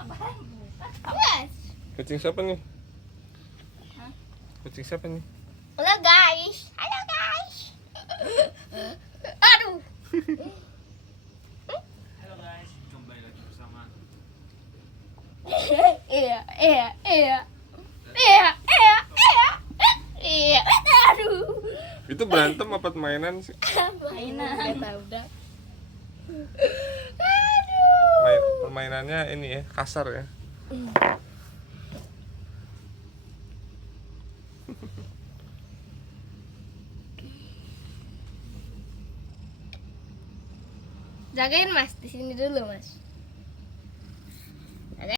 Yes. Kucing siapa nih? Kucing siapa nih? Halo guys. Aduh. Halo guys, kembali lagi bersama Iya. Aduh. Itu berantem apa mainan sih? Mainan. Udah. Permainannya ini ya, kasar ya. Jagain Mas di sini dulu Mas.